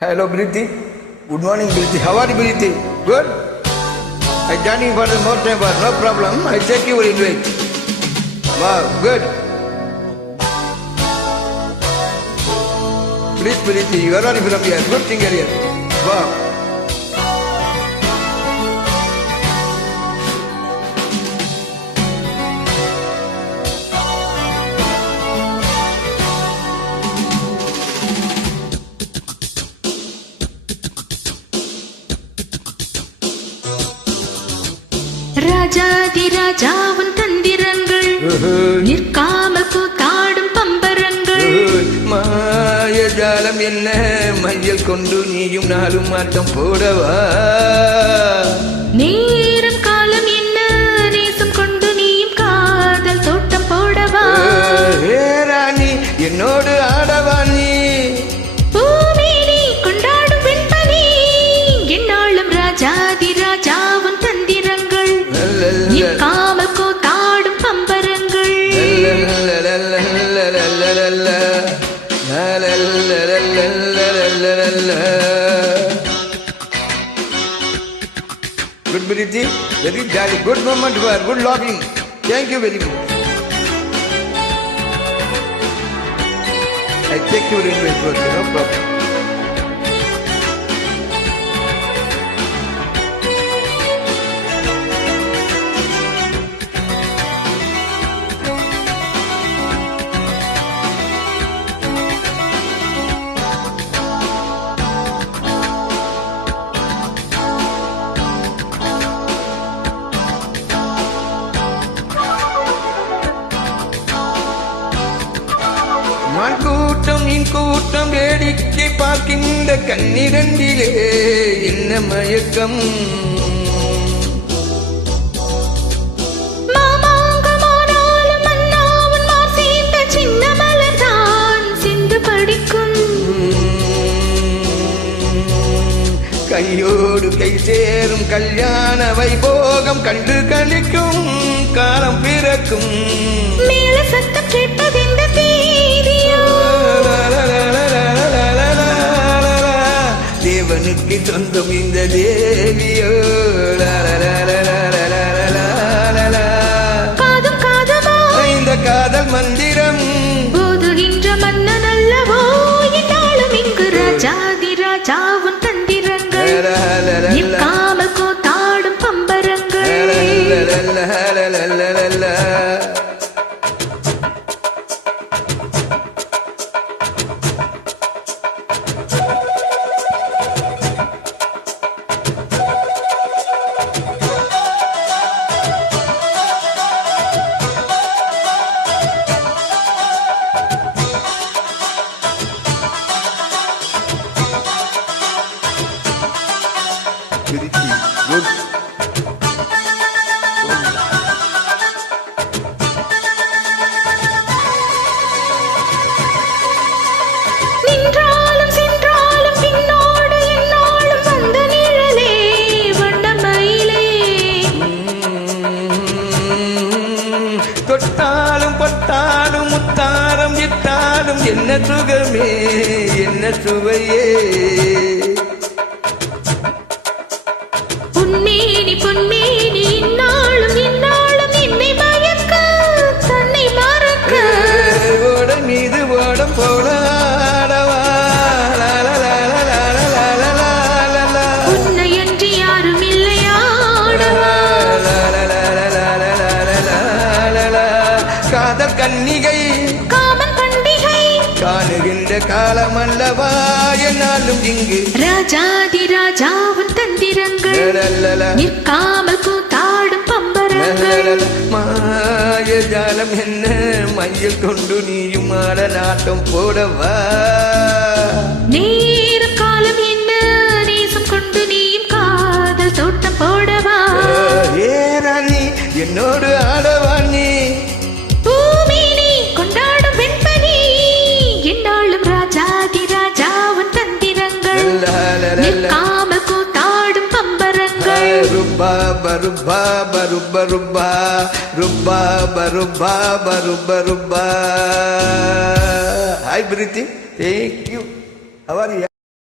Hello, Briti. Good morning, Briti. How are you, Briti? Good? I joining for the more time, but no problem. I check your invite. Wow, good. Please, Briti, you are already from here. Good thing here. Wow. ராஜாதி ராஜாவின் தந்திரங்கள் நிற்காமல் கூத்தாடும் பம்பரங்கள் மாயஜாலம் என்ன மையல் கொண்டு நீயும் நாளும் ஆட்டம் போடவா நேரம் காலம் என்ன நேசம் கொண்டு நீயும் காதல் தோட்டம் போடவா ராணி என்னோடு ஆடவா நீ பூமேனி கொண்டாடும் வெண்பனி என்னாலும் ராஜாதி ராஜாவின் நிற்காமல் கூத்தாடும் பம்பரங்கள் Good Briti, very jolly, good moment for good laughing. Thank you very much. I take your invite for you, no problem. கூட்டம் இன் கூட்டம் வேடிக்கை பார்க்கின்ற கண்ணிரண்டிலே என்ன மயக்கம் கையோடு கை சேரும் கல்யாண வைபோகம் கண்டு கழிக்கும் காலம் பிறக்கும் மேல சத்தம் கேட்பது இந்த தேவனுக்கு சொந்தம் இந்த தேவியோ காதும் காதமா இந்த காதல் மந்திரம் போதுகின்ற மன்னன் அல்லவோ என்னாலும் இங்கு ராஜாதி ராஜாவின் தந்திரங்கள் நிற்காமல் கூத்தாடும் பம்பரங்கள் Good. நின்றாலும் சென்றாலும் பின்னோடு என்னாலும் வந்த நிழலே வண்ணமயிலே தொட்டாலும் பட்டாலும் முத்தாரம் இட்டாலும் என்ன சுகமே என்ன சுவையே பொன்மேனி பொன்மேனி இன்னாலும் இன்னாலும் என்னை மயக்க தன்னை மறக்க ஓட மீது ஓடம் போட உன்னையன்றி யாரும் இல்லையாடவா காதல் கன்னிகை காமன் பண்டிகை காணுகின்ற காலம் அல்லவா என்னாலும் இங்கு ராஜாதி ராஜாவின் தந்திரங்கள் நிற்காமல் கூத்தாடும் பம்பரங்கள் மாயஜாலம் என்ன மையில் கொண்டு நீயும் ஆட நாட்டம் போடவா நேரம் காலம் என்ன நேசம் கொண்டு நீயும் காதல் தோட்டம் போடவா ஏராணி என்னோடு ஆடவா நீ பூமேனி கொண்டாடும் வெண்பனி என்னாலும் ராஜாதி ராஜாவின் தந்திரங்கள் நிற்காமல் கூத்தாடும் பம்பரங்கள் Ruba baruba baruba ruba ruba baruba baruba ruba. Hi Briti, thank you. How are you?